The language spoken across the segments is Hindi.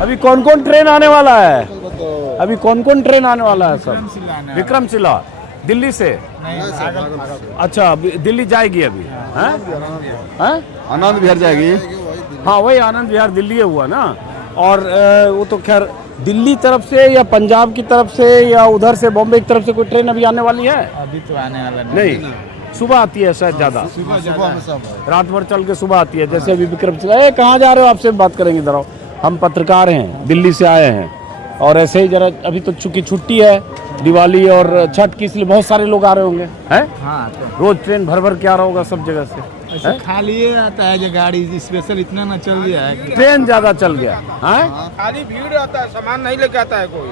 अभी कौन कौन ट्रेन आने वाला है? अभी कौन कौन ट्रेन आने वाला है सब? विक्रमशिला दिल्ली से? अच्छा दिल्ली जाएगी अभी? आनंद विहार जाएगी। हाँ वही आनंद विहार दिल्ली हुआ ना। और वो तो खैर दिल्ली तरफ से या पंजाब की तरफ से या उधर से बॉम्बे की तरफ से कोई ट्रेन अभी आने वाली है? अभी तो आने वाला नहीं, सुबह आती है शायद ज्यादा, सुबह में सब रात भर चल के सुबह आती है। जैसे अभी विक्रमशिला, कहाँ जा रहे हो? आपसे बात करेंगे इधर आओ। हम पत्रकार हैं, दिल्ली से आए हैं और ऐसे ही जरा अभी तो चूंकि छुट्टी है दिवाली और छठ की, इसलिए बहुत सारे लोग आ रहे होंगे हैं। हाँ तो रोज ट्रेन भर भर के आ रहा होगा सब जगह से। ऐसे खाली आता है जो गाड़ी स्पेशल इतना ना चल गया है, ट्रेन ज्यादा चल गया है। खाली भीड़ आता है, सामान नहीं लेके आता है कोई,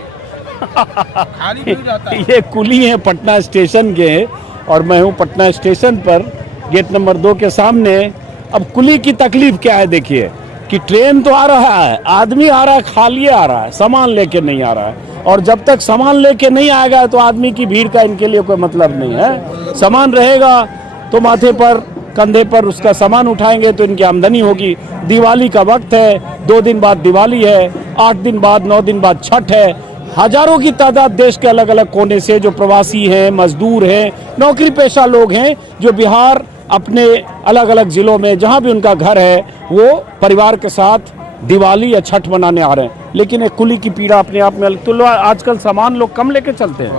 खाली भीड़ आता है। ये कुली है पटना स्टेशन के और मैं हूँ पटना स्टेशन पर गेट नंबर 2 के सामने। अब कुली की तकलीफ क्या है देखिए कि ट्रेन तो आ रहा है, आदमी आ रहा है, खाली आ रहा है, सामान लेके नहीं आ रहा है। और जब तक सामान लेके नहीं आएगा तो आदमी की भीड़ का इनके लिए कोई मतलब नहीं है। सामान रहेगा तो माथे पर कंधे पर उसका सामान उठाएंगे तो इनकी आमदनी होगी। दिवाली का वक्त है, 2 दिन बाद दिवाली है, 8 दिन बाद 9 दिन बाद छठ है। हजारों की तादाद देश के अलग अलग कोने से जो प्रवासी हैं, मजदूर हैं, नौकरी पेशा लोग हैं, जो बिहार अपने अलग अलग जिलों में जहां भी उनका घर है वो परिवार के साथ दिवाली या छठ मनाने आ रहे हैं। लेकिन एक कुली की पीड़ा अपने आप में अलग। तो आजकल सामान लोग कम लेके चलते हैं,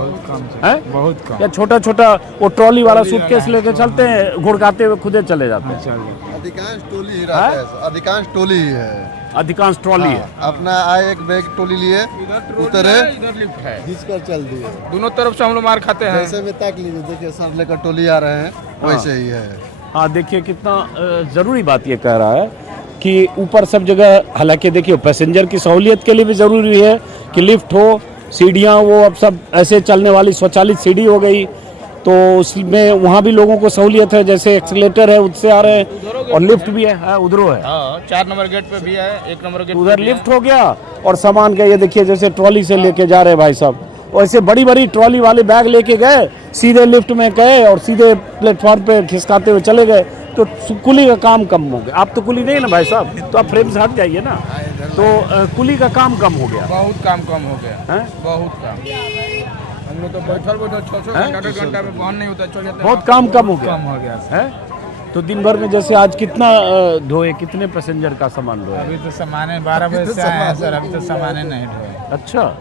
बहुत कम। या छोटा छोटा वो ट्रॉली वाला सूटकेस लेके चलते हैं, गुड़गाते हुए खुदे चले जाते हैं। अधिकांश टोली ही रहता है, अधिकांश टोली ही है, अधिकांश ट्रॉली है। अपना आए एक बैग टोली लिए उतरे इधर लिफ्ट है, घिसकर चल दिए। दोनों तरफ से हम लोग मार खाते हैं। जैसे में ताक लीजिए, देखिए सर लेकर टोली आ रहे हैं वैसे ही है। हाँ देखिए कितना ज़रूरी बात ये कह रहा है कि ऊपर सब जगह, हालांकि देखिए पैसेंजर की सहूलियत के लिए भी ज़रूरी है कि लिफ्ट हो, सीढ़ियाँ वो अब सब ऐसे चलने वाली स्वचालित सीढ़ी हो गई, तो उसमें वहाँ भी लोगों को सहूलियत है। जैसे एक्सीलेटर है उससे आ रहे हैं और लिफ्ट भी है, उधरो है। 4 नंबर गेट पे भी है, 1 नंबर गेट उधर लिफ्ट हो गया और सामान का ये देखिए जैसे ट्रॉली से लेके जा रहे हैं भाई साहब, वैसे बड़ी बड़ी ट्रॉली वाले बैग लेके गए, सीधे लिफ्ट में गए और सीधे प्लेटफॉर्म पे खिसकाते हुए चले गए। तो कुली का काम कम हो गया। आप तो कुली नहीं ना भाई साहब, तो आप फ्रेम से हट जाइए ना। तो कुली का काम कम हो गया, बहुत काम कम हो गया है? बहुत काम। हम लोग तो बैठल 6 घंटा में बहन नहीं होता, चल जाते। बहुत काम कम हो गया, कम हो गया है? तो दिन भर में जैसे आज कितना ढोए, कितने पैसेंजर का सामान ढोए? अभी तो सामान 12 बजे से आए हैं सर, अभी तो सामान नहीं ढोए। अच्छा,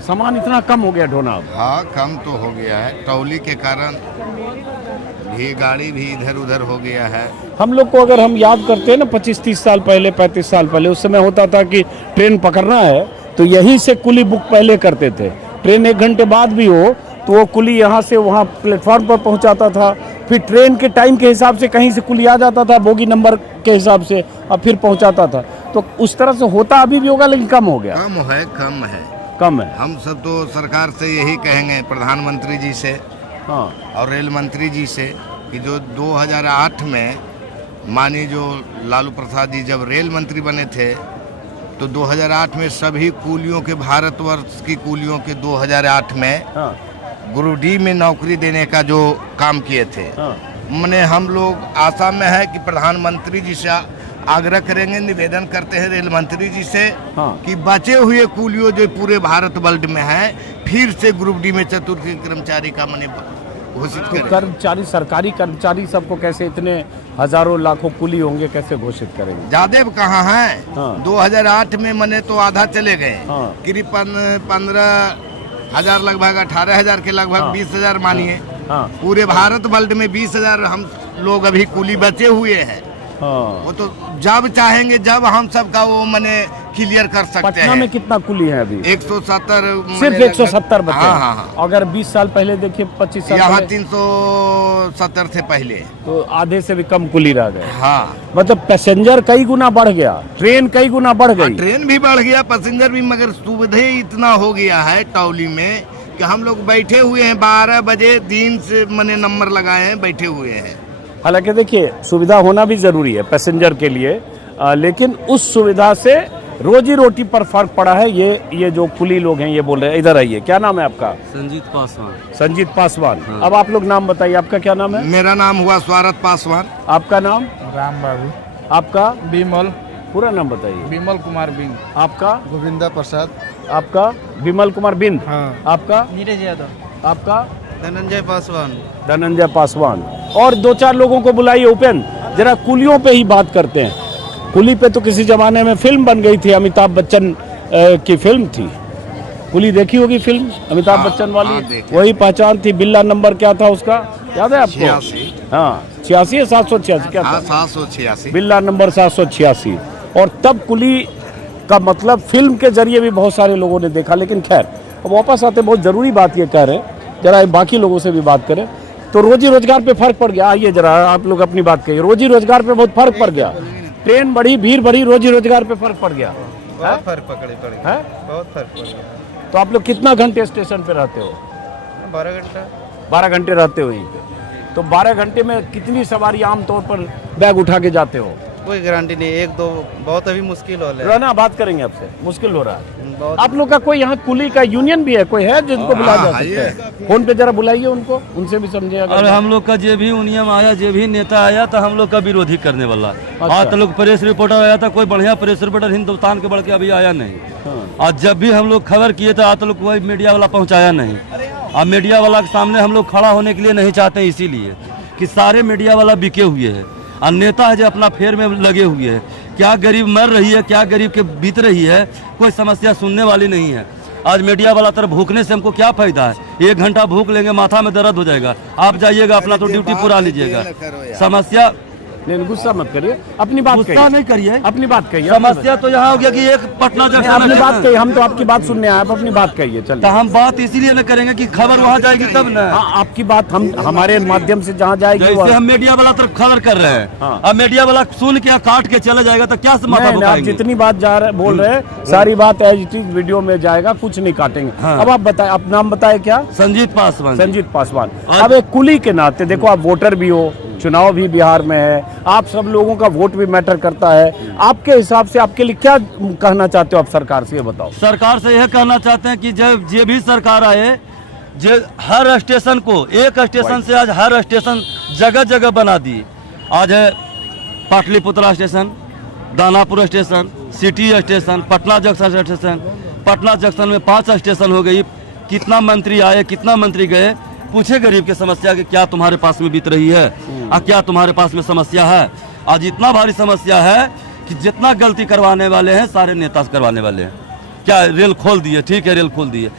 सामान इतना कम हो गया ढोना अब? हाँ कम तो हो गया है, ट्रॉली के कारण भी गाड़ी भी इधर उधर हो गया है। हम लोग को अगर हम याद करते हैं ना 25-30 साल पहले, 35 साल पहले, उस समय होता था कि ट्रेन पकड़ना है तो यहीं से कुली बुक पहले करते थे। ट्रेन 1 घंटे बाद भी हो तो वो कुली यहाँ से वहाँ प्लेटफॉर्म पर पहुँचाता था, फिर ट्रेन के टाइम के हिसाब से कहीं से कुली आ जाता था, बोगी नंबर के हिसाब से, और फिर पहुँचाता था। तो उस तरह से होता अभी भी होगा, लेकिन कम हो गया। कम है। हम सब तो सरकार से यही कहेंगे, प्रधानमंत्री जी से हाँ और रेल मंत्री जी से, कि जो 2008 में माननीय जो लालू प्रसाद जी जब रेल मंत्री बने थे तो 2008 में सभी कुलियों के, भारतवर्ष की कुलियों के 2008 में हाँ ग्रुप डी में नौकरी देने का जो काम किए थे। हाँ। मैंने हम लोग आशा में है कि प्रधानमंत्री जी से आग्रह करेंगे, निवेदन करते हैं रेल मंत्री जी से हाँ। कि बचे हुए कुलियों जो पूरे भारत वर्ल्ड में है, फिर से ग्रुप डी में चतुर्थ कर्मचारी का मने घोषित तो करें। कर्मचारी, सरकारी कर्मचारी सबको कैसे, इतने हजारों लाखों कुली होंगे, कैसे घोषित करेंगे? ज्यादा कहाँ है? हाँ। 2008 में मने तो आधा चले गए, हाँ। करीब 15,000 लगभग 18,000 के लगभग हाँ। 20,000 मानिए। हाँ पूरे भारत वर्ल्ड में 20,000 हम लोग अभी कुली बचे हुए हैं। हाँ। वो तो जब चाहेंगे जब हम सबका वो मने क्लियर कर सकते पटना हैं। में कितना कुली है अभी? 170 सिर्फ 170 बच्चे। हाँ हाँ हाँ। अगर 20 साल पहले देखिए, 25 साल यहाँ पहले, 370 थे पहले। तो आधे से भी कम कुली रह गए। हाँ मतलब पैसेंजर कई गुना बढ़ गया, ट्रेन कई गुना बढ़ गई। ट्रेन भी बढ़ गया, पैसेंजर भी, मगर सुविधा इतना हो गया है ट्रॉली में कि हम लोग बैठे हुए हैं 12 बजे दिन से मने नंबर लगाए हैं, बैठे हुए हैं। हालांकि देखिए सुविधा होना भी जरूरी है पैसेंजर के लिए, लेकिन उस सुविधा से रोजी रोटी पर फर्क पड़ा है। ये जो कुली लोग हैं ये बोल रहे हैं। इधर आइए, क्या नाम है आपका? संजीत पासवान। संजीत पासवान। अब आप लोग नाम बताइए, आपका क्या नाम है? मेरा नाम हुआ स्वारत पासवान। आपका नाम? राम बाबू। आपका? विमल। पूरा नाम बताइए। विमल कुमार बिंद। आपका? गोविंदा प्रसाद। आपका? विमल कुमार बिंद। हाँ। आपका? नीरज यादव। आपका? धनंजय पासवान। धनंजय पासवान। और 2-4 लोगों को बुलाइए। उपेंद्र, जरा कुलियों पे ही बात करते हैं। कुली पे तो किसी जमाने में फिल्म बन गई थी, अमिताभ बच्चन की फिल्म थी। कुली देखी होगी फिल्म अमिताभ बच्चन हाँ, वाली? देखी। वही पहचान थी। बिल्ला नंबर क्या था उसका, याद है आपको? 86। हाँ 86 या 786 क्या हाँ था? 786। बिल्ला नंबर 786। और तब कुली का मतलब फिल्म के जरिए भी बहुत सारे लोगों ने देखा। लेकिन खैर, अब वापस आते, बहुत ज़रूरी बात ये कह रहे हैं, जरा बाकी लोगों से भी बात करें। तो रोजी रोजगार पे फर्क पड़ गया। आइए जरा आप लोग अपनी बात कहिए। रोजी रोजगार पे बहुत फर्क पड़ गया। ट्रेन बढ़ी, भीड़ बढ़ी, रोजी रोजगार पे फर्क पड़ गया। बहुत फर्क पड़ गया है? बहुत फर्क पड़ गया। तो आप लोग कितना घंटे स्टेशन पे रहते हो? 12 घंटा। 12 घंटे रहते हो यहीं पे। तो 12 घंटे में कितनी सवारी आमतौर पर बैग उठा के जाते हो? कोई गारंटी नहीं, 1-2 बहुत अभी मुश्किल हो रहा है। रहना, बात करेंगे आपसे, मुश्किल हो रहा है। बहुत आप लोग का कोई यहाँ कुली का यूनियन भी है, कोई है जिनको बुला जा हाँ, सकते हैं? फोन पे जरा बुलाइए उनको, उनसे भी समझिएगा। और हम लोग का जो भी नियम आया, जो भी नेता आया था, हम लोग का विरोधी करने वाला। आज तो लोग प्रेस रिपोर्टर आया था, कोई बढ़िया प्रेस रिपोर्टर हिंदुस्तान के बढ़ के अभी आया नहीं। आज जब भी हम लोग खबर किए थे, आज तो लोग कोई मीडिया वाला पहुंचाया नहीं। अब मीडिया वाला के सामने हम लोग खड़ा होने के लिए नहीं चाहते, इसीलिए कि सारे मीडिया वाला बिके हुए हैं और नेता है जो अपना फेर में लगे हुए हैं। क्या गरीब मर रही है, क्या गरीब के बीत रही है, कोई समस्या सुनने वाली नहीं है। आज मीडिया वाला तरफ भूखने से हमको क्या फायदा है? 1 घंटा भूख लेंगे, माथा में दर्द हो जाएगा। आप जाइएगा अपना तो ड्यूटी पूरा लीजिएगा। समस्या नहीं, गुस्सा मत करिए, अपनी बात गुस्सा कहिए। नहीं करिए, अपनी बात कहिए। समस्या तो यहाँ हो गया कि एक पटना नहीं, जंक्शन अपनी बात में- कहिए। हम तो आपकी बात सुनने आए, आप अपनी बात कहिए। तो चलिए। हम बात इसीलिए न करेंगे कि खबर वहाँ जाएगी तब न। हाँ, आपकी बात हम हमारे माध्यम से जहाँ जाएगी जैसे वहाँ- हम मीडिया वाला तरफ खबर कर रहे हैं, हाँ। अब मीडिया वाला सुन के काट के चले जाएगा तो क्या से माथा नहीं, आप दुखाएंगे? जितनी बात बोल रहे हैं, सारी बात एज इट इज वीडियो में जाएगा, कुछ नहीं काटेंगे। हाँ। अब आप बताएं, आप नाम बताएं क्या? संजीत पासवान। संजीत पासवान। और- अब एक कुली के नाते देखो, आप वोटर भी हो, चुनाव भी बिहार में है, आप सब लोगों का वोट भी मैटर करता है। आपके हिसाब से आपके लिए क्या कहना चाहते हो आप सरकार से, ये बताओ। सरकार से यह कहना चाहते हैं कि जब जे भी सरकार आए, जो हर स्टेशन को, एक स्टेशन से आज हर स्टेशन जगह जगह बना दी। आज है Pataliputra station, Danapur station, city station, Patna junction station. Patna junction में 5 स्टेशन हो गई। कितना मंत्री आए, कितना मंत्री गए, पूछे गरीब की समस्या कि क्या तुम्हारे पास में बीत रही है, क्या तुम्हारे पास में समस्या है। आज इतना भारी समस्या है कि जितना गलती करवाने वाले हैं सारे नेता से करवाने वाले हैं। क्या रेल खोल दिए, ठीक है रेल खोल दिए,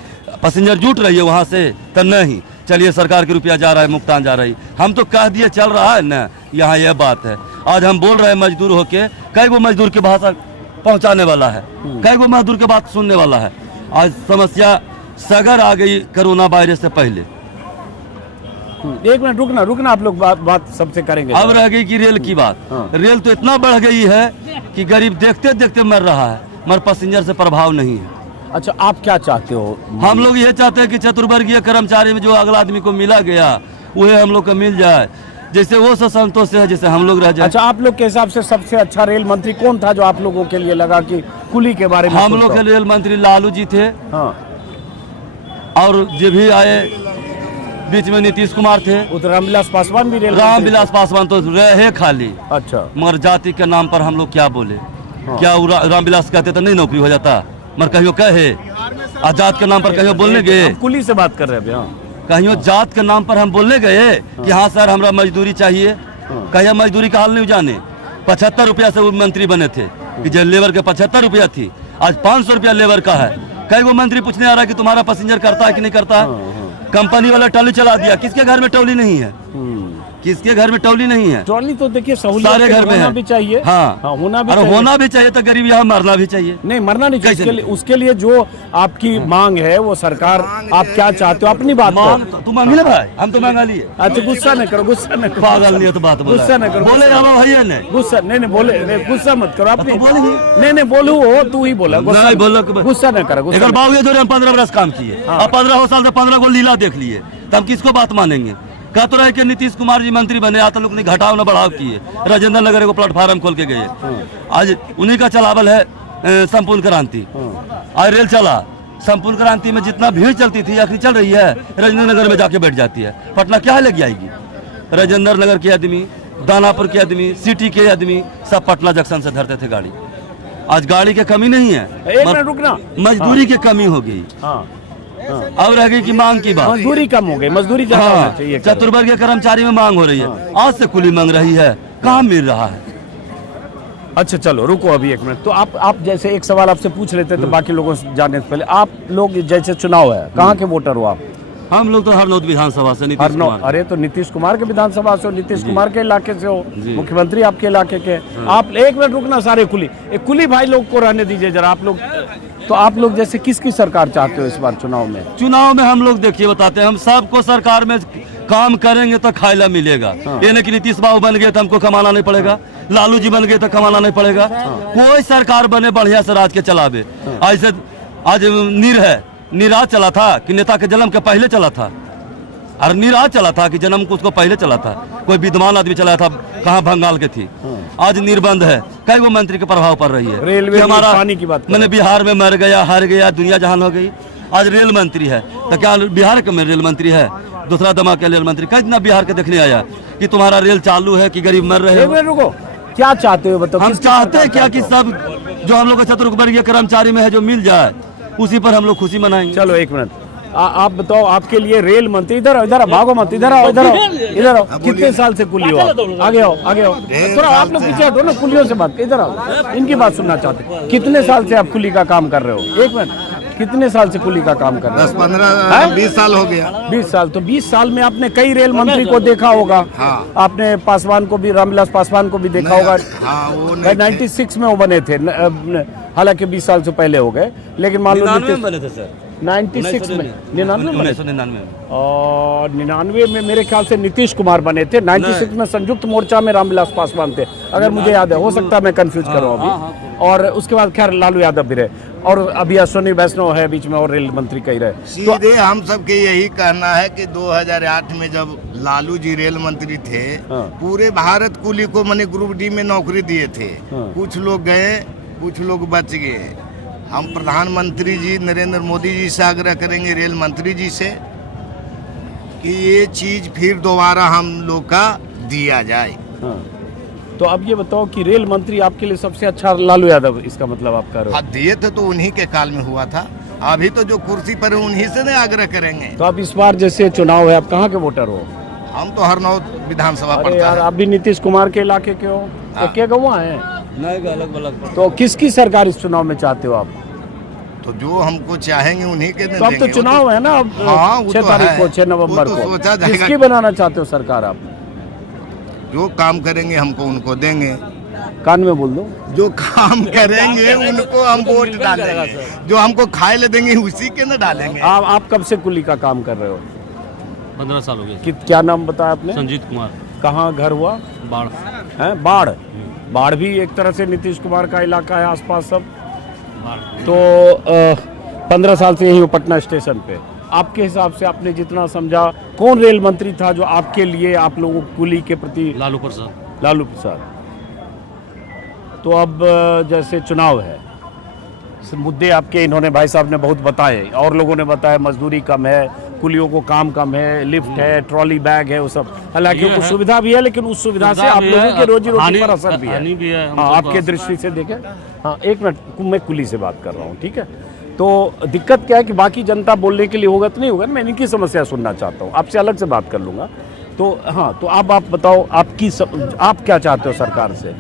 पैसेंजर जुट रही है वहाँ से, तो नहीं, चलिए सरकार के रुपया जा रहा है, मुक्तान जा रही। हम तो कह दिए चल रहा है ना, यहाँ यह बात है। आज हम बोल रहे हैं मजदूर होके, कई वो मजदूर की भाषा पहुँचाने वाला है, कई वो मजदूर की बात सुनने वाला है। आज समस्या सगर आ गई कोरोना वायरस से पहले। एक मिनट रुकना, आप लोग बात सबसे करेंगे। अब रह गई कि रेल की बात। हाँ। रेल तो इतना बढ़ गई है कि गरीब देखते देखते मर रहा है, मगर पैसेंजर से प्रभाव नहीं है। अच्छा, आप क्या चाहते हो? हम लोग ये चाहते हैं कि चतुर्वर्गीय कर्मचारी में जो अगला आदमी को मिला गया वह हम लोग को मिल जाए, जैसे वो सब संतोष है, जैसे हम लोग रह जाए। अच्छा, आप लोग के हिसाब से सबसे अच्छा रेल मंत्री कौन था जो आप लोगों के लिए लगा कि कुली के बारे में? हम लोग के रेल मंत्री लालू जी थे, हाँ, और जो भी आए बीच में नीतीश कुमार थे। वो तो रामविलास पासवान भी रेल रामविलास पासवान तो रहे खाली, अच्छा, मगर जाति के नाम पर हम लोग क्या बोले। क्या वो रामविलास कहते तो नहीं नौकरी हो जाता, मगर कहियो कहे जात के नाम पर कहियो बोलने गए, हम कुली से बात कर रहे हैं अभी। हाँ, कहियो जात के नाम पर हम बोलने गए कि हाँ सर हमरा मजदूरी चाहिए। कहिया मजदूरी का हाल नहीं जाने। 75 रुपया से वो मंत्री बने थे कि जो लेबर के 75 रुपया थी, आज 500 रुपया लेबर का है। कई वो मंत्री पूछने आ रहा है कि तुम्हारा पैसेंजर करता है कि नहीं करता है। कंपनी वाला टॉली चला दिया, किसके घर में टॉली नहीं है, किसके घर में टॉली नहीं है? ट्रॉली तो देखिए सहूलियत सारे घर में होना है। भी चाहिए। हाँ, होना भी और चाहिए। होना भी चाहिए तो गरीब यहाँ मरना भी चाहिए। नहीं, मरना नहीं चाहिए। कैसे उसके लिए जो आपकी मांग है वो सरकार, आप क्या चाहते हो अपनी बात करो। तू मांगी ना भाई, हम तो मांगा लिए। अच्छा, गुस्सा न करो, गुस्सा न करो, पागल नहीं है तो बात बोला। गुस्सा न करो, बोले जाओ भैया ने गुस्सा नहीं बोले, गुस्सा मत करो अपनी। तो बोलिए। नहीं बोलू हो, तू ही बोला, नहीं बोलो, गुस्सा न करो, गुस्सा एक न बाबू ये जो हम 15 बरस काम किए, अब 15 साल से 15 को लीला देख लिए, तो हम किसको बात मानेंगे? कह तो रहे कि नीतीश कुमार जी मंत्री बने, आता लोग ने घटाव न बढ़ाव किए, राजेंद्र नगर को प्लेटफार्म खोल के गए। आज उन्हीं का चलावल है संपूर्ण क्रांति। आज रेल चला, संपूर्ण क्रांति में जितना भीड़ चलती थी आखिर चल रही है, राजेंद्र नगर में जाके बैठ जाती है। पटना क्या लग जाएगी? राजेंद्र नगर के आदमी, दानापुर के आदमी, सिटी के आदमी सब पटना जंक्शन से धरते थे गाड़ी। आज गाड़ी की कमी नहीं है, एक मिनट रुकना। मजदूरी की कमी हो गई। हाँ अब रह गई कि मांग की बात। मजदूरी कम हो गई, मजदूरी ज्यादा होना चाहिए। चतुर्वर्गीय कर्मचारी में मांग हो रही है, आज से कुली मांग रही है, कहाँ मिल रहा है? अच्छा चलो रुको अभी एक मिनट। तो आप जैसे एक सवाल आपसे पूछ रहे थे तो बाकी लोगों से जानने से पहले, आप लोग जैसे चुनाव है, कहाँ के वोटर हो आप? हम लोग तो हरनौत विधानसभा से, नीतीश कुमार। अरे तो नीतीश कुमार के विधानसभा से हो, नीतीश कुमार के इलाके से हो, मुख्यमंत्री आपके इलाके के। आप एक मिनट रुकना, सारे कुली, एक कुली भाई लोग को रहने दीजिए जरा। आप लोग, तो आप लोग जैसे किसकी सरकार चाहते हो इस बार चुनाव में? चुनाव में हम लोग देखिए बताते हैं, हम सबको सरकार में काम करेंगे तो खाइला मिलेगा। ये नहीं कि नीतीश बाबू बन गए तो हमको कमाना नहीं पड़ेगा, लालू जी बन गए तो कमाना नहीं पड़ेगा। कोई सरकार बने बढ़िया से राज के चलावे। ऐसे आज निराज चला था कि नेता के जन्म के पहले चला था, और निराज चला था कि जन्म को उसको पहले चला था। कोई विद्वान आदमी चलाया था, कहाँ बंगाल के थी। आज निर्बंध है, कई वो मंत्री के प्रभाव पड़ रही है। रेलवे हमारा पानी की बात, मैंने बिहार में मर गया, हार गया, दुनिया जहान हो गई। आज रेल मंत्री है तो क्या बिहार के में रेल मंत्री है? दूसरा दमा के रेल मंत्री कितना बिहार के देखने आया कि तुम्हारा रेल चालू है कि गरीब मर रहे हैं? रुको, क्या चाहते हो बताओ? हम चाहते हैं क्या कि सब जो हम लोग का चतुर्वर्गीय कर्मचारी में है जो मिल जाए, उसी पर हम लोग खुशी मनाएंगे। चलो एक मिनट, आप बताओ, आपके लिए रेल मंत्री, इधर इधर भागो मत, इधर आओ, इधर आओ, इधर आओ। कितने साल से कुली हो आप? आगे आओ, आगे आओ, थोड़ा आप लोग पीछे हटो ना, कुलियों से बात, इधर आओ, इनकी बात सुनना चाहते। कितने साल से आप कुली का काम कर रहे हो? एक मिनट, कितने साल से कुली का काम कर रहे हो? 10-15-20 साल हो गया। 20 साल। तो 20 साल में आपने कई रेल मंत्री को देखा होगा। हाँ। आपने पासवान को भी, रामविलास पासवान को भी देखा होगा। हाँ, वो 96 में वो बने थे, हालांकि 20 साल से पहले हो गए, लेकिन मान लो 99 में बने थे सर, 96 में, 1999 और 99 में मेरे ख्याल से नीतीश कुमार बने थे। 96 में संयुक्त मोर्चा में रामविलास पासवान थे, अगर मुझे याद है, हो सकता है मैं कंफ्यूज कर रहा हूँ अभी। और उसके बाद खैर लालू यादव भी रहे, और अभी अश्विनी वैष्णव है बीच में, और रेल मंत्री कही रहे। सीधे हम सबके यही कहना है कि 2008 में जब लालू जी रेल मंत्री थे, पूरे भारत कुली को मैंने ग्रुप डी में नौकरी दिए थे। कुछ लोग गए, कुछ लोग बच गए। हम प्रधानमंत्री जी नरेंद्र मोदी जी से आग्रह करेंगे, रेल मंत्री जी से, कि ये चीज फिर दोबारा हम लोग का दिया जाए। तो अब ये बताओ कि रेल मंत्री आपके लिए सबसे अच्छा लालू यादव, इसका मतलब आप कह रहे हो? हाँ, दिए थे तो उन्हीं के काल में हुआ था, अभी तो जो कुर्सी पर है उन्हीं से नहीं आग्रह करेंगे। तो आप इस बार जैसे चुनाव है, आप कहाँ के वोटर हो? हम तो हरनौत विधानसभा अरे पड़ता यार, है। आप भी नीतीश कुमार के इलाके के हो, तो क्या गवाह है? नहीं, अलग अलग। तो किसकी सरकार इस चुनाव में चाहते हो आप? तो जो हमको चाहेंगे उन्हीं के तो अब तो चुनाव है ना, अब हाँ, वो 6 तो तारीख है। को, 6 नवंबर वो तो को, सोचा जाएगा। किसकी बनाना चाहते हो सरकार आप? जो काम करेंगे हमको उनको देंगे। कान में बोल दो। जो काम करेंगे उनको हम वोट डालेंगे, जो हमको खाए ले देंगे उसी के न डालेंगे। आप कब से कुली का काम कर रहे हो? 15 साल हो गए। क्या नाम बताया आपने? संजीत कुमार। कहाँ घर हुआ? बाढ़ है, बाढ़। बाढ़ भी एक तरह से नीतीश कुमार का इलाका है, आसपास सब। तो 15 साल से यही हो पटना स्टेशन पे। आपके हिसाब से आपने जितना समझा, कौन रेल मंत्री था जो आपके लिए, आप लोगों को कुली के प्रति? लालू प्रसाद। लालू प्रसाद। तो अब जैसे चुनाव है, मुद्दे आपके इन्होंने भाई साहब ने बहुत बताए, और लोगों ने बताया मजदूरी कम है, कुलियों को काम कम है, लिफ्ट है, ट्रॉली बैग है, वो सब। हालांकि कुछ सुविधा भी है, लेकिन उस सुविधा से आप लोगों के रोजी रोटी पर असर भी है। हाँ, आपके दृष्टि से देखें। हाँ, एक मिनट, मैं कुली से बात कर रहा हूँ, ठीक है? तो दिक्कत क्या है कि बाकी जनता बोलने के लिए होगा तो नहीं होगा, मैं इनकी समस्या सुनना चाहता हूँ, आपसे अलग से बात कर लूँगा। तो हाँ, तो अब आप बताओ, आप क्या चाहते हो सरकार से?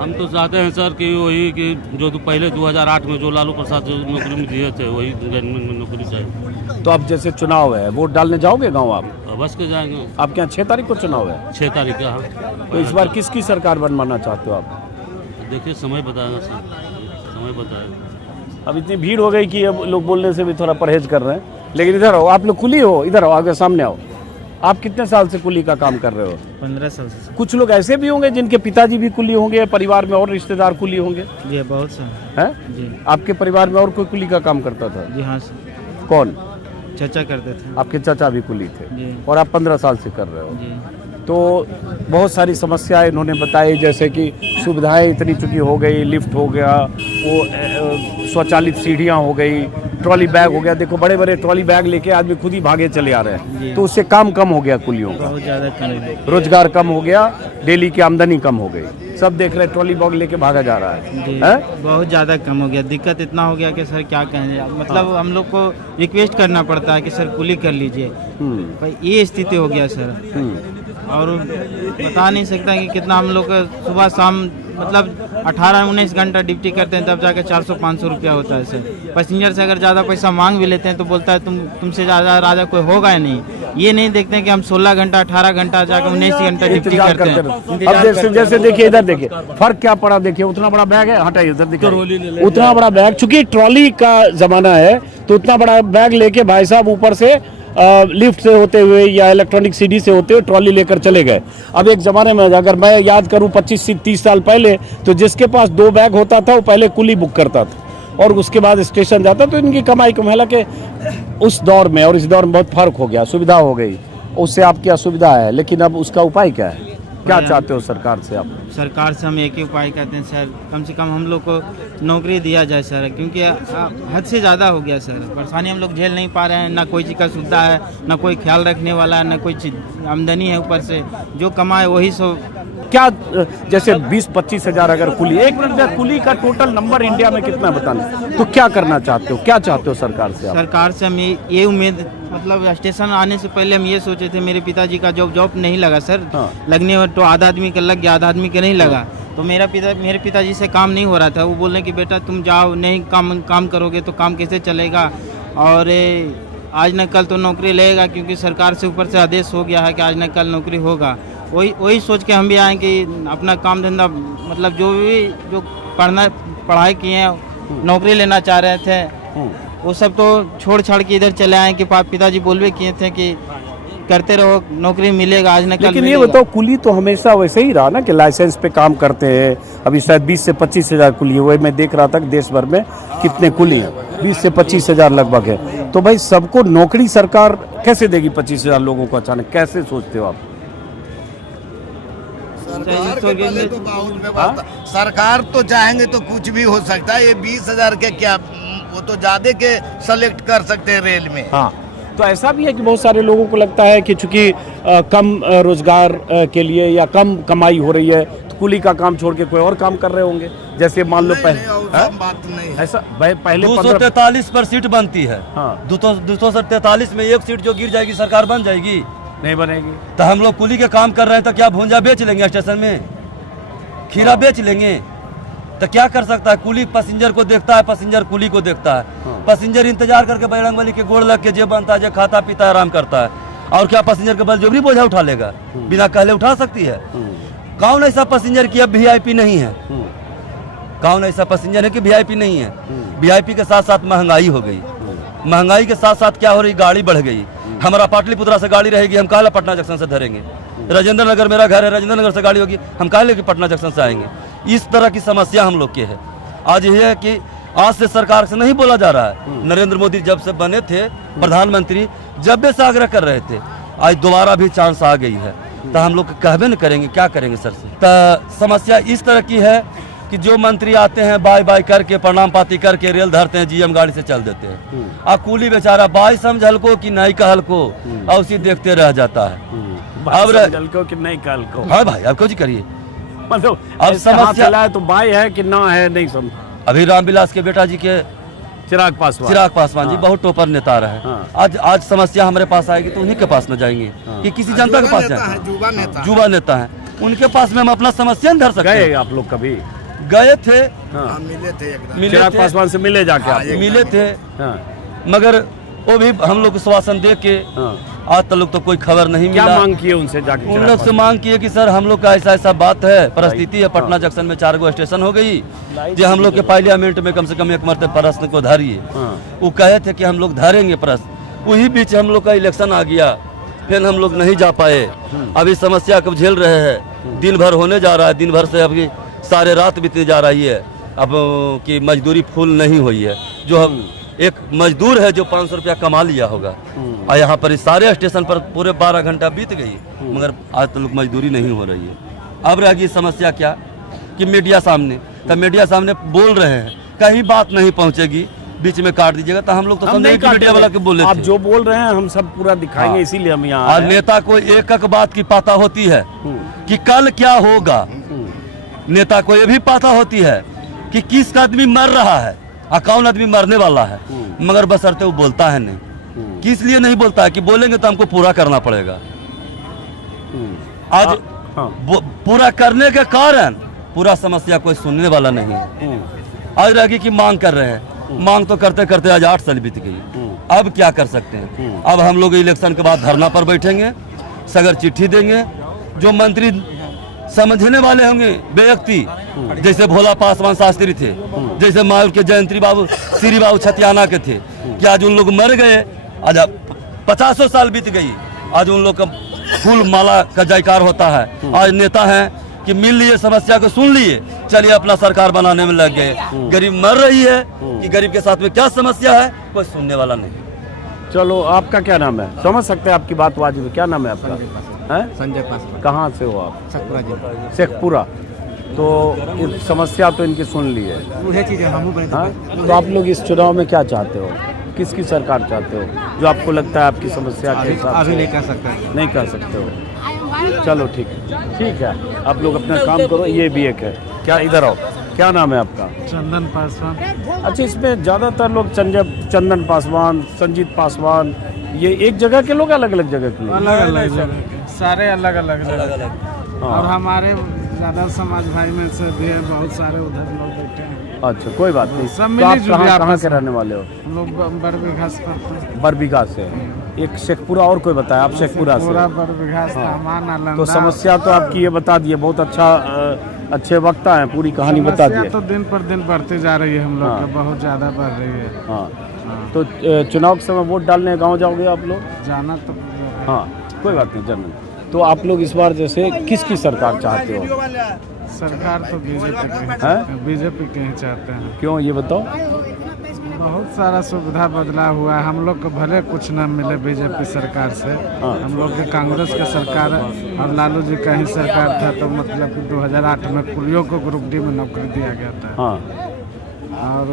हम तो चाहते हैं सर कि वही कि जो पहले 2008 में जो लालू प्रसाद जो नौकरी में दिए थे, वही गवर्नमेंट में नौकरी चाहिए। तो अब जैसे चुनाव है, वोट डालने जाओगे गांव आप? बस के जाएंगे। आपके यहाँ 6 तारीख को चुनाव है? 6 तारीख का। हाँ। तो इस बार किसकी सरकार बनवाना चाहते हो आप? देखिए समय बताएगा सर, समय बताएगा। अब इतनी भीड़ हो गई कि अब लोग बोलने से भी थोड़ा परहेज कर रहे हैं। लेकिन इधर आओ, आप लोग कुली हो, इधर आओ, आगे सामने आओ। आप कितने साल से कुली का काम कर रहे हो? 15 साल से। कुछ लोग ऐसे भी होंगे जिनके पिताजी भी कुली होंगे, परिवार में और रिश्तेदार कुली होंगे। जी बहुत से हैं? जी। आपके परिवार में और कोई कुली का काम करता था? जी हाँ सर। कौन? चाचा करते थे। आपके चाचा भी कुली थे, जी। और आप 15 साल से कर रहे हो। जी। तो बहुत सारी समस्याएं इन्होंने बताई, जैसे कि सुविधाएं इतनी चुकी हो गई, लिफ्ट हो गया, वो स्वचालित सीढ़ियां हो गई, ट्रॉली बैग हो गया। देखो, बड़े बड़े ट्रॉली बैग लेके आदमी खुद ही भागे चले आ रहे हैं, तो उससे काम कम हो गया कुलियों का, बहुत ज़्यादा कम है। रोजगार कम हो गया, डेली की आमदनी कम हो गई। सब देख रहे हैं ट्रॉली बैग लेके भागा जा रहा है जी हैं? बहुत ज़्यादा कम हो गया, दिक्कत इतना हो गया कि सर क्या कहें, मतलब हम लोग को रिक्वेस्ट करना पड़ता है कि सर कुली कर लीजिए, पर ये स्थिति हो गया सर। और बता नहीं सकता कि कितना हम लोग सुबह शाम मतलब 18-19 घंटा ड्यूटी करते हैं, तब जाकर 400-500 रुपया होता है सर। पैसेंजर से अगर ज़्यादा पैसा मांग भी लेते हैं तो बोलता है तुमसे ज़्यादा राजा कोई होगा ही नहीं। ये नहीं देखते हैं कि हम 16 घंटा 18 घंटा जाकर 19 घंटा ड्यूटी इंतजार करते करते हैं। अब जैसे देखिए इधर देखिए फर्क क्या पड़ा, देखिए उतना बड़ा बैग है, हटाइए उधर देखिए उतना बड़ा बैग, चूंकि ट्रॉली का जमाना है तो उतना बड़ा बैग लेके भाई साहब ऊपर से लिफ्ट से होते हुए या इलेक्ट्रॉनिक सीढ़ी से होते हुए ट्रॉली लेकर चले गए। अब एक ज़माने में अगर मैं याद करूं 25 से 30 साल पहले, तो जिसके पास 2 बैग होता था वो पहले कुली बुक करता था और उसके बाद स्टेशन जाता, तो इनकी कमाई कम। हालांकि उस दौर में और इस दौर में बहुत फर्क हो गया, सुविधा हो गई, उससे आपकी असुविधा है, लेकिन अब उसका उपाय क्या है, क्या चाहते हो सरकार से आप? सरकार से हम एक ही उपाय कहते हैं सर, कम से कम हम लोग को नौकरी दिया जाए सर, क्योंकि हद से ज़्यादा हो गया सर। परेशानी हम लोग झेल नहीं पा रहे हैं, ना कोई चीज़ का सुविधा है, ना कोई ख्याल रखने वाला है, ना कोई चीज़ आमदनी है, ऊपर से जो कमाए वही सब। क्या जैसे 20-25 हजार अगर कुली, एक मिनट में कुली का टोटल नंबर इंडिया में कितना बताना, तो क्या करना चाहते हो, क्या चाहते हो सरकार से आप? सरकार से हम ये उम्मीद, मतलब स्टेशन आने से पहले हम ये सोचे थे, मेरे पिताजी का जॉब नहीं लगा सर। हाँ। लगने में तो आधा आदमी का लग गया, आधा आदमी का नहीं लगा, तो मेरे पिताजी से काम नहीं हो रहा था। वो बोले कि बेटा तुम जाओ, नहीं काम करोगे तो काम कैसे चलेगा, और आज न कल तो नौकरी लगेगा, क्योंकि सरकार से ऊपर से आदेश हो गया है कि आज न कल नौकरी होगा। वही सोच के हम भी आए कि अपना काम धंधा, मतलब जो पढ़ाई किए हैं, नौकरी लेना चाह रहे थे, वो सब तो छोड़ छाड़ के इधर चले आए कि पिताजी बोलवे किए थे कि करते रहो, नौकरी मिलेगा आज न कल। लेकिन ये बताओ, कुली तो हमेशा वैसे ही रहा ना कि लाइसेंस पे काम करते हैं। अभी शायद 20 से 25 हजार कुली हुए, मैं देख रहा था कि देश भर में कितने कुली हैं, 20 से 25 हजार लगभग है। तो भाई सबको नौकरी सरकार कैसे देगी 25 हजार लोगों को अचानक, कैसे सोचते हो आप? सरकार के बदले तो बहुत व्यवस्था, सरकार तो चाहेंगे तो कुछ भी हो सकता है। ये 20,000 के क्या, वो तो ज्यादा के सेलेक्ट कर सकते हैं रेल में। हाँ, तो ऐसा भी है कि बहुत सारे लोगों को लगता है कि चूंकि कम रोजगार के लिए या कम कमाई हो रही है, तो कुली का काम छोड़ के कोई और काम कर रहे होंगे। जैसे मान लो बात नहीं है ऐसा पहले 243 पर सीट बनती है। हाँ। 243 में एक सीट जो गिर जाएगी सरकार बन जाएगी, नहीं बनेगी। तो हम लोग कुली के काम कर रहे हैं, तो क्या भूंजा बेच लेंगे स्टेशन में, खीरा बेच लेंगे, तो क्या कर सकता है? कुली पैसेंजर को देखता है, पैसेंजर कुली को देखता है। पैसेंजर इंतजार करके बजरंगबली के गोड़ लग के जे बनता है, जे खाता पीता है, आराम करता है। और क्या पैसेंजर के बल जोबरी बोझा उठा लेगा? बिना कहले उठा सकती है? कौन ऐसा पैसेंजर की अब वीआईपी नहीं है? कौन ऐसा पैसेंजर है कि वीआईपी नहीं है? वीआईपी के साथ साथ महंगाई हो गई, महंगाई के साथ साथ क्या हो रही, गाड़ी बढ़ गई। हमारा पाटलिपुत्रा से गाड़ी रहेगी, हम काला पटना जंक्शन से धरेंगे। राजेंद्र नगर मेरा घर है, राजेंद्र नगर से गाड़ी होगी, हम काले की पटना जंक्शन से आएंगे। इस तरह की समस्या हम लोग के है। आज ये है कि आज से सरकार से नहीं बोला जा रहा है। नरेंद्र मोदी जब से बने थे प्रधानमंत्री, जब से आग्रह कर रहे थे, आज दोबारा भी चांस आ गई है, तो हम लोग कहबे न करेंगे, क्या करेंगे सर से? तो समस्या इस तरह की है कि जो मंत्री आते हैं बाय बाय करके, प्रणाम पाती करके रेल धरते हैं, जीएम गाड़ी से चल देते हैं। अब कुली बेचारा बाई समझल को कि नहीं कहल को, और उसी देखते रह जाता है। अब को कि नहीं कल को, हाँ भाई, अब कुछ करिए। मतलब अब समस्या चला है तो बाई है कि ना है, नहीं समझ। अभी रामविलास के बेटा जी के चिराग पासवान जी बहुत टोपर नेता रहे। हाँ। आज समस्या हमारे पास आएगी तो उन्हीं के पास न जाएंगे कि किसी जनता के पास जाएंगे? युवा नेता है, उनके पास में हम अपना समस्या नहीं धर सकते। गए आप लोग कभी? गए थे, मिले थे एकदम, मिले चिराग थे, पासवान से मिले जाके आप? मिले थे, हाँ। मगर वो भी हम लोग को श्वासन दे के आज तक तो कोई खबर नहीं क्या मिला। मांग किए उनसे जाके? उन लोग से मांग किए कि सर हम लोग का ऐसा बात है, परिस्थिति है, पटना जंक्शन में 4 गो स्टेशन हो गई, जो हम लोग के पार्लियामेंट में कम से कम एक मरतबा प्रश्न को धरिए। वो कहे थे कि हम लोग धरेंगे प्रश्न, वही बीच हम लोग का इलेक्शन आ गया, फिर हम लोग नहीं जा पाए। अभी समस्या कब झेल रहे हैं, दिन भर होने जा रहा है, दिन भर से अभी सारे रात बीतने जा रही है। अब कि मजदूरी फुल नहीं हुई है। जो हम एक मजदूर है जो 500 रुपया कमा लिया होगा, और यहाँ पर इस सारे स्टेशन पर पूरे 12 घंटा बीत गई, मगर आज तक मजदूरी नहीं हो रही है। अब रह गई समस्या क्या कि मीडिया सामने, तो मीडिया सामने बोल रहे हैं, कहीं बात नहीं पहुँचेगी, बीच में काट दीजिएगा, तो हम लोग तो समझे कि मीडिया वाला के बोले आप थे। जो बोल रहे हैं हम सब पूरा दिखाएंगे, इसीलिए हम यहाँ और नेता को एक एक बात की पता होती है कि कल क्या होगा, नेता को ये भी पता होती है कि किस आदमी मर रहा है और कौन आदमी मरने वाला है, मगर बशर्ते वो बोलता है नहीं। किस लिए नहीं बोलता है कि बोलेंगे तो हमको पूरा करना पड़ेगा। आज पूरा करने के कारण पूरा समस्या कोई सुनने वाला नहीं है। आज रहेगी कि मांग कर रहे हैं, मांग तो करते करते आज 8 साल बीत गई। अब क्या कर सकते हैं? अब हम लोग इलेक्शन के बाद धरना पर बैठेंगे, सगर चिट्ठी देंगे। जो मंत्री समझने वाले होंगे व्यक्ति, जैसे भोला पासवान शास्त्री थे, जैसे मायूर के जयंती बाबू श्री बाबू छतियाना के थे, कि आज उन लोग मर गए, आज 50 साल बीत गई, आज उन लोग का फूल माला का जयकार होता है। आज नेता हैं कि मिल लिए, समस्या को सुन लिए, चलिए अपना सरकार बनाने में लग गए। गरीब मर रही है कि गरीब के साथ में क्या समस्या है कोई सुनने वाला नहीं। चलो, आपका क्या नाम है? समझ सकते हैं आपकी बात वाजिब है। क्या नाम है आपका? हैं? संजय पासवान, कहाँ से हो आप? शेखपुरा जिला। शेखपुरा। तो ये समस्या तो इनकी सुन ली है। वही चीज़ है, हम हाँ? तो आप लोग इस चुनाव में क्या चाहते हो? किसकी सरकार चाहते हो जो आपको लगता है आपकी समस्या के हिसाब से? अभी नहीं कर सकते, नहीं कर सकते हो। चलो ठीक है, आप लोग अपना काम करो। ये भी एक है। क्या, इधर आओ, क्या नाम है आपका? चंदन पासवान। अच्छा, इसमें ज़्यादातर लोग चंदन पासवान, संजीत पासवान, ये एक जगह के लोग, अलग अलग जगह के लोग? अलग अलग जगह के, सारे अलग अलग। और हमारे ज़्यादा समाज भाई में से भी है, बहुत सारे उधर लोग बैठे हैं। अच्छा, कोई बात नहीं। सब तो मिली आप जुली कहाँ आपस के में। रहने वाले हो? हम लोग बरबीघा से पढ़ते हैं। बरबीघा से। एक शेखपुरा और कोई बताया? आप शेखपुरा से। पूरा बरबीघा सामान नालंदा। तो समस्या तो आपकी ये बता दिए, बहुत अच्छा, अच्छे वक्ता हैं, पूरी कहानी बता समस्या दिए। तो दिन पर दिन बढ़ती जा रही है, हम लोग हाँ। के बहुत ज़्यादा बढ़ रही है। हाँ, तो चुनाव के समय वोट डालने गाँव जाओगे आप लोग? जाना तो हाँ, कोई बात नहीं जनरल। तो आप लोग इस बार जैसे किसकी सरकार चाहते हो? सरकार तो बीजेपी हैं? बीजेपी के ही चाहते हैं। क्यों, ये बताओ। बहुत सारा सुविधा बदला हुआ है, हम लोग को भले कुछ न मिले बीजेपी सरकार से। हाँ। हम लोग के कांग्रेस के सरकार और लालू जी का ही सरकार था, तो मतलब कि 2008 में कुलियों को ग्रुप डी में नौकरी दिया गया था। हाँ, और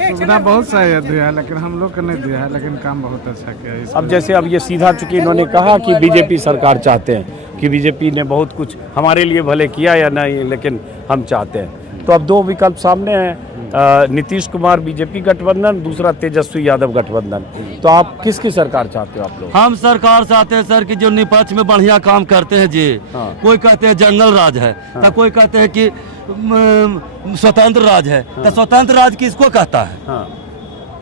सुविधा बहुत सारी दिया है, लेकिन हम लोग को नहीं दिया है, लेकिन काम बहुत अच्छा किया है। अब जैसे अब ये सीधा, चूंकि इन्होंने कहा कि बीजेपी सरकार चाहते हैं, कि बीजेपी ने बहुत कुछ हमारे लिए भले किया या नहीं, लेकिन हम चाहते हैं। तो अब 2 विकल्प सामने हैं, नीतीश कुमार बीजेपी गठबंधन, दूसरा तेजस्वी यादव गठबंधन। तो आप किसकी सरकार चाहते हो आप लोग? हम सरकार चाहते हैं सर कि जो निपक्ष में बढ़िया काम करते हैं जी। हाँ। कोई कहते हैं जंगल राज है, तो कोई कहते हैं कि स्वतंत्र राज है। तो स्वतंत्र राज किसको कहता है? हाँ,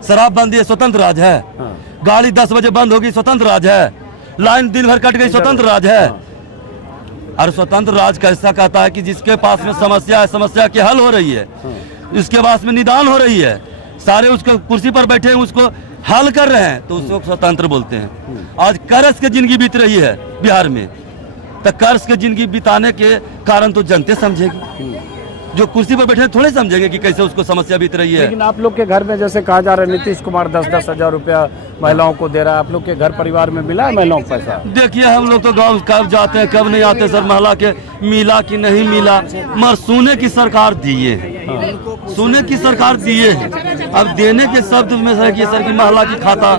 शराबबंदी है, स्वतंत्र राज है। हाँ। गाड़ी 10 बजे बंद होगी, स्वतंत्र राज है। लाइन दिन भर कट गई, स्वतंत्र राज है। और स्वतंत्र राज कैसा कहता है कि जिसके पास में समस्या है, समस्या की हल हो रही है, इसके पास में निदान हो रही है, सारे उसको कुर्सी पर बैठे हैं, उसको हल कर रहे हैं, तो उसको स्वतंत्र बोलते हैं। आज कर्ज की जिंदगी बीत रही है बिहार में, तो कर्ज की जिंदगी बिताने के कारण तो जनते समझेगी, जो कुर्सी पर बैठे थोड़े समझेंगे कि कैसे उसको समस्या बीत रही है। लेकिन आप लोग के घर में जैसे कहा जा रहा है नीतीश कुमार 10-10 हजार रुपया महिलाओं को दे रहा है, आप लोग के घर परिवार में मिला है महिलाओं को पैसा? देखिए, हम लोग तो गांव कब जाते हैं कब नहीं आते सर, महिला के मिला कि नहीं मिला, मगर सोने की सरकार दिए है, सोने की सरकार दिए है। अब देने के शब्द में सर कि महिला की खाता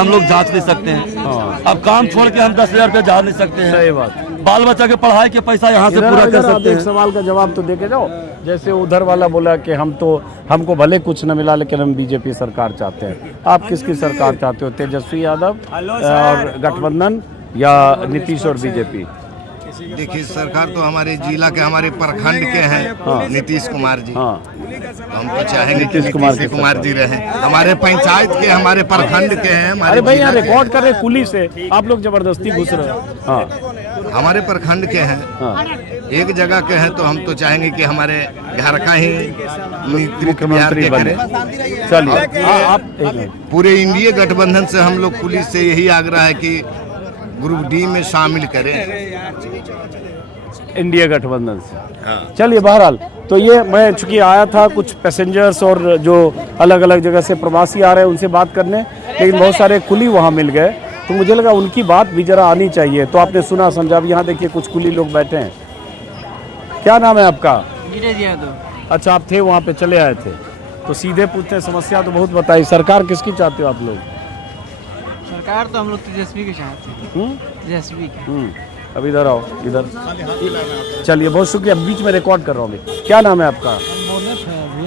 हम लोग जांच नहीं सकते हैं। अब काम छोड़ के हम 10,000 रुपया जा नहीं सकते हैं। सही बात। बाल बच्चा के पढ़ाई के पैसा यहाँ से इधर पूरा आओ, कर इधर आप सकते एक हैं। सवाल का जवाब तो देके जाओ। जैसे उधर वाला बोला कि हमको भले कुछ न मिला, लेकिन हम बीजेपी सरकार चाहते हैं। आप किसकी सरकार चाहते हो? तेजस्वी यादव और गठबंधन या नीतीश और बीजेपी? देखिए, सरकार तो हमारे जिला के, हमारे प्रखंड के हैं नीतीश कुमार जी। हाँ, हम तो चाहेंगे कि नीतीश कुमार नीतीश कुमार जी रहे। हमारे पंचायत के, हमारे प्रखंड के हैं, अरे हमारे भाई यहाँ जिला के, रिकॉर्ड कर रहे कुली से, आप लोग जबरदस्ती घुस रहे हो। हाँ, हमारे प्रखंड के हैं, हाँ। एक जगह के हैं, तो हम तो चाहेंगे कि हमारे घर का ही नेतृत्व बिहार मुख्यमंत्री के बने। करें। चलिए, आप एक मिनट। पूरे इंडिया गठबंधन से हम लोग पुलिस से यही आग्रह है कि ग्रुप डी में शामिल करें। इंडिया गठबंधन से। चलिए, बहरहाल तो ये मैं चूंकि आया था कुछ पैसेंजर्स और जो अलग अलग जगह से प्रवासी आ रहे हैं उनसे बात करने, लेकिन बहुत सारे कुली वहाँ मिल गए, तो मुझे लगा उनकी बात भी जरा आनी चाहिए। तो आपने सुना समझा। अब यहाँ देखिए कुछ कुली लोग बैठे हैं। क्या नाम है आपका? गिरीश यादव। अच्छा, आप थे वहाँ पे, चले आए थे, तो सीधे पूछते हैं, समस्या तो बहुत बताई। सरकार किसकी चाहते हो आप लोग? सरकार तो हम लोग तेजस्वी के चाहते हैं। तेजस्वी के। अब इधर आओ, इधर चलिए, बहुत शुक्रिया। बीच में रिकॉर्ड कर रहा हूँ अभी। क्या नाम है आपका?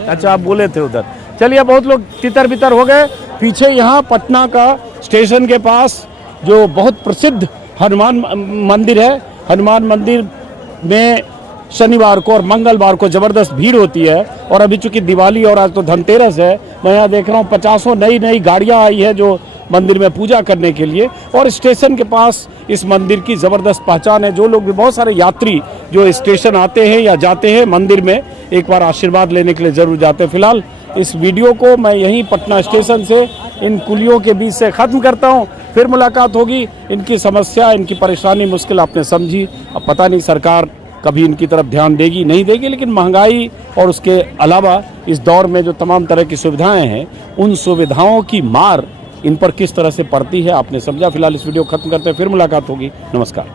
अच्छा, आप बोले थे उधर। चलिए, बहुत लोग तितर बितर हो गए। पीछे यहाँ पटना का स्टेशन के पास जो बहुत प्रसिद्ध हनुमान मंदिर है, हनुमान मंदिर में शनिवार को और मंगलवार को ज़बरदस्त भीड़ होती है। और अभी चूंकि दिवाली और आज तो धनतेरस है, मैं यहाँ देख रहा हूँ 50 नई गाड़ियाँ आई है जो मंदिर में पूजा करने के लिए। और स्टेशन के पास इस मंदिर की ज़बरदस्त पहचान है। जो लोग भी, बहुत सारे यात्री जो स्टेशन आते हैं या जाते हैं मंदिर में, एक बार आशीर्वाद लेने के लिए ज़रूर जाते हैं। फिलहाल इस वीडियो को मैं यहीं पटना स्टेशन से इन कुलियों के बीच से ख़त्म करता हूँ। फिर मुलाकात होगी। इनकी समस्या, इनकी परेशानी, मुश्किल आपने समझी। अब पता नहीं सरकार कभी इनकी तरफ ध्यान देगी नहीं देगी, लेकिन महंगाई और उसके अलावा इस दौर में जो तमाम तरह की सुविधाएं हैं, उन सुविधाओं की मार इन पर किस तरह से पड़ती है आपने समझा। फिलहाल इस वीडियो खत्म करते हैं, फिर मुलाकात होगी। नमस्कार।